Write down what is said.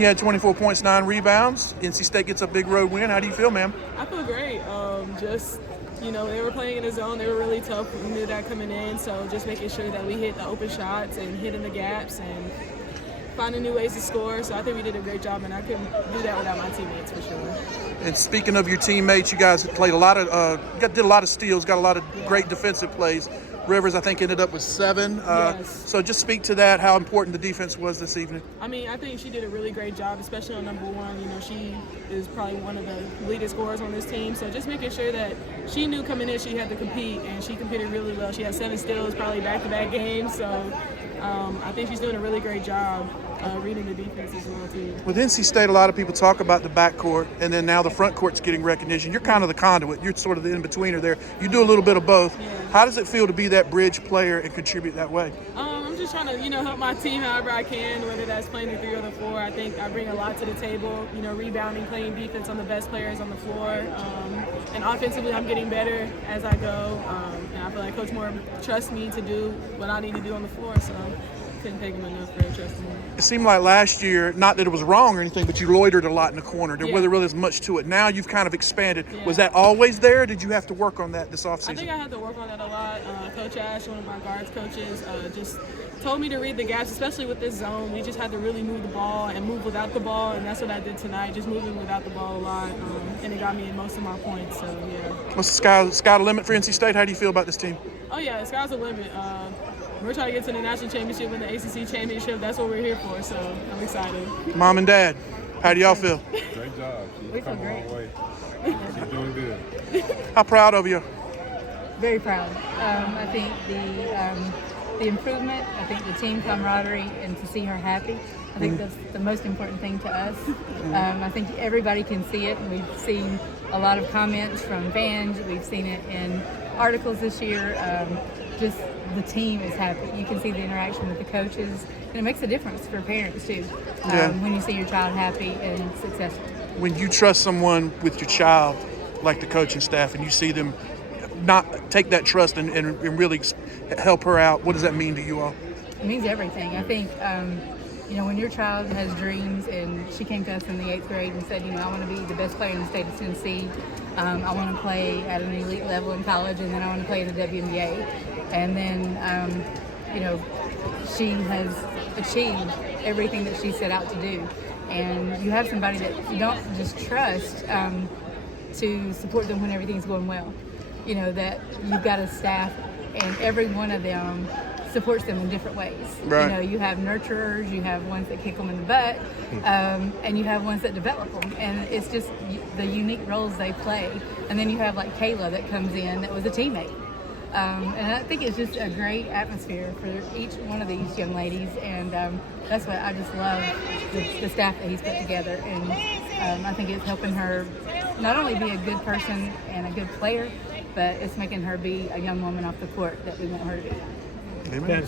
You had 24 points, 9 rebounds. NC State gets a big road win. How do you feel, ma'am? I feel great. They were playing in the zone. They were really tough. We knew that coming in. So just making sure that we hit the open shots and hitting the gaps and finding new ways to score. So I think we did a great job, and I couldn't do that without my teammates for sure. And speaking of your teammates, you guys played a lot of, did a lot of steals, got a lot of great defensive plays. Rivers, I think, ended up with 7. Yes. So just speak to that, how important the defense was this evening. I mean, I think she did a really great job, especially on number 1. You know, she is probably one of the leading scorers on this team. So just making sure that she knew coming in she had to compete, and she competed really well. She had 7 steals, probably back-to-back games. So I think she's doing a really great job reading the defense as well, too. With NC State, a lot of people talk about the backcourt, and then now the front court's getting recognition. You're kind of the conduit. You're sort of the in-betweener there. You do a little bit of both. Yeah. How does it feel to be that bridge player and contribute that way? I'm just trying to, help my team however I can, whether that's playing the 3 or the 4. I think I bring a lot to the table, rebounding, playing defense on the best players on the floor. And offensively, I'm getting better as I go. And I feel like Coach Moore trusts me to do what I need to do on the floor, so couldn't take him enough for trusting me. It seemed like last year, not that it was wrong or anything, but you loitered a lot in the corner. There wasn't really as much to it. Now you've kind of expanded. Yeah. Was that always there? Did you have to work on that this offseason? I think I had to work on that a lot. Coach Ash, one of my guards coaches, just told me to read the gaps, especially with this zone. We just had to really move the ball and move without the ball, and that's what I did tonight, just moving without the ball a lot, and it got me in most of my points, so yeah. What's the sky the limit for NC State? How do you feel about this team? Oh yeah, the sky's the limit. We're trying to get to the national championship and the ACC championship. That's what we're here for, so I'm excited. Mom and Dad, how do y'all feel? Great job. She's come a long way. She's doing good. How proud of you? Very proud. I think the improvement, I think the team camaraderie, and to see her happy, I think that's the most important thing to us. I think everybody can see it, and we've seen a lot of comments from fans. We've seen it in articles this year. Just the team is happy. You can see the interaction with the coaches, and it makes a difference for parents too. When you see your child happy and successful. When you trust someone with your child, like the coaching staff, and you see them not take that trust and really help her out, what does that mean to you all? It means everything. I think, when your child has dreams, and she came to us in the 8th grade and said, I want to be the best player in the state of Tennessee. I want to play at an elite level in college, and then I want to play in the WNBA. And then, she has achieved everything that she set out to do. And you have somebody that you don't just trust to support them when everything's going well. That you've got a staff, and every one of them supports them in different ways. Right. You have nurturers, you have ones that kick them in the butt, and you have ones that develop them. And it's just the unique roles they play. And then you have like Kayla that comes in that was a teammate. And I think it's just a great atmosphere for each one of these young ladies. And that's what I just love, the staff that he's put together. And I think it's helping her not only be a good person and a good player, but it's making her be a young woman off the court that we want her to be. Amen.